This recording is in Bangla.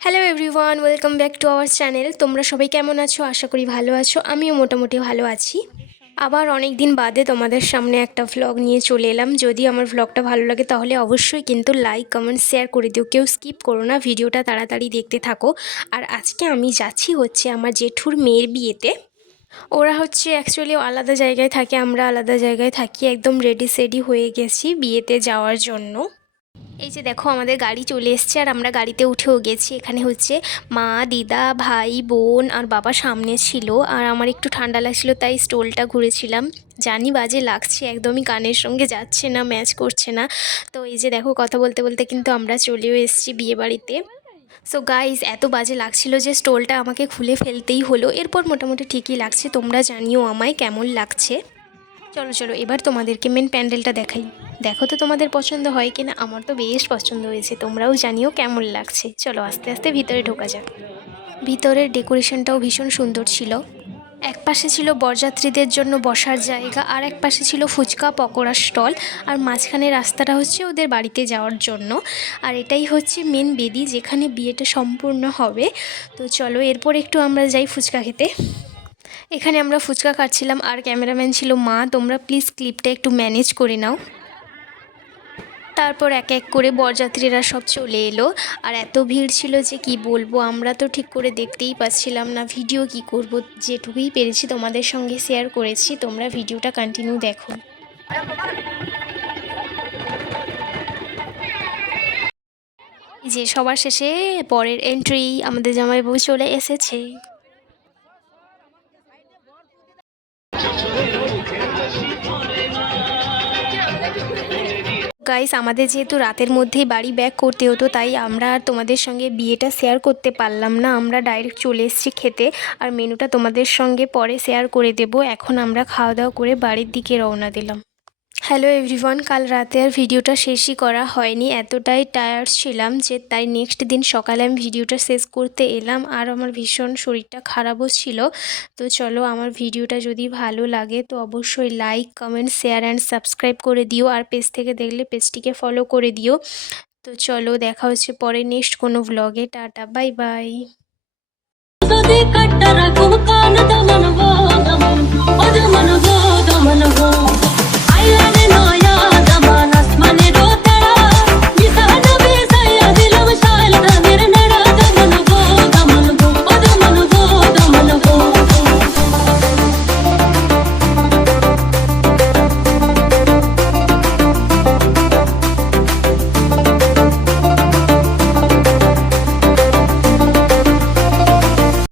Hello everyone welcome back to our channel তোমরা সবাই কেমন আছো? আশা করি ভালো আছো। আমিও মোটামুটি ভালো আছি। আবার অনেক দিন বাদে তোমাদের সামনে একটা ভ্লগ নিয়ে চলে এলাম। যদি আমার ভ্লগটা ভালো লাগে তাহলে অবশ্যই কিন্তু লাইক কমেন্ট শেয়ার করে দিও। কেউ স্কিপ করো না, ভিডিওটা তাড়াতাড়ি দেখতে থাকো। আর আজকে আমি যাচ্ছি হচ্ছে আমার জেঠুর মেয়ের বিয়েতে। ওরা হচ্ছে অ্যাকচুয়ালি আলাদা জায়গায় থাকে, আমরা আলাদা জায়গায় থাকি, একদম রেডি সেডি হয়ে গেছি বিয়েতে যাওয়ার জন্য। এই যে দেখো আমাদের গাড়ি চলে এসছে আর আমরা গাড়িতে উঠেও গেছি। এখানে হচ্ছে মা, দিদা, ভাই, বোন আর বাবা সামনে ছিল আর আমার একটু ঠান্ডা লাগছিল তাই স্টোলটা ঘুরেছিলাম। জানি বাজে লাগছে, একদমই কানের সঙ্গে যাচ্ছে না, ম্যাচ করছে না। তো এই যে দেখো কথা বলতে বলতে কিন্তু আমরা চলেও এসেছি বিয়ে বাড়িতে। সো গাইজ এত বাজে লাগছিল যে স্টোলটা আমাকে খুলে ফেলতেই হলো। এরপর মোটামুটি ঠিকই লাগছে, তোমরা জানিও আমায় কেমন লাগছে। চলো চলো, এবার তোমাদেরকে মেন প্যান্ডেলটা দেখাই। দেখো তো তোমাদের পছন্দ হয় কিনা, আমার তো বেশ পছন্দ হয়েছে, তোমরাও জানিও কেমন লাগছে। চলো, আস্তে আস্তে ভিতরে ঢোকা যাক। ভিতরের ডেকোরেশনটাও ভীষণ সুন্দর ছিল। এক পাশে ছিল বরযাত্রীদের জন্য বসার জায়গা, আর এক পাশে ছিল ফুচকা পকোড়ার স্টল, আর মাঝখানে রাস্তাটা হচ্ছে ওদের বাড়িতে যাওয়ার জন্য। আর এটাই হচ্ছে মেন বেদি, যেখানে বিয়েটা সম্পূর্ণ হবে। তো চলো, এরপর একটু আমরা যাই ফুচকা খেতে। এখানে আমরা ফুচকা খাচ্ছিলাম আর ক্যামেরাম্যান ছিল মা, তোমরা প্লিজ ক্লিপটা একটু ম্যানেজ করে নাও। তারপর এক এক করে বরযাত্রীরা সব চলে এলো। আর এত ভিড় ছিল যে কি বলব, আমরা তো ঠিক করে দেখতেই পাচ্ছিলাম না ভিডিও কি করব, যেটুকুই পেরেছি তোমাদের সঙ্গে শেয়ার করেছি, তোমরা ভিডিওটা কন্টিনিউ দেখো। যে সবার শেষে পরের এন্ট্রি আমাদের জামাইবাবু চলে এসেছে। গাইস আমাদের যেহেতু রাতের মধ্যেই বাড়ি ব্যাক করতে হতো, তাই আমরা আর তোমাদের সঙ্গে বিয়েটা শেয়ার করতে পারলাম না। আমরা ডাইরেক্ট চলে এসেছি খেতে, আর মেনুটা তোমাদের সঙ্গে পরে শেয়ার করে দেব। এখন আমরা খাওয়া দাওয়া করে বাড়ির দিকে রওনা দিলাম। হ্যালো এভরিওয়ান, কাল রাতে আর ভিডিওটা শেষই করা হয়নি। এতটাই টায়ার্ড ছিলাম যে তাই নেক্সট দিন সকালে আমি ভিডিওটা শেষ করতে এলাম আর আমার ভীষণ শরীরটা খারাপও ছিল। তো চলো আমার ভিডিওটা যদি ভালো লাগে তো অবশ্যই like comment share and subscribe করে দিও আর পেজ থেকে দেখলে পেজটিকে ফলো করে দিও। তো চলো দেখা হচ্ছে পরে নেক্সট কোনো ভ্লগে টাটা বাই বাই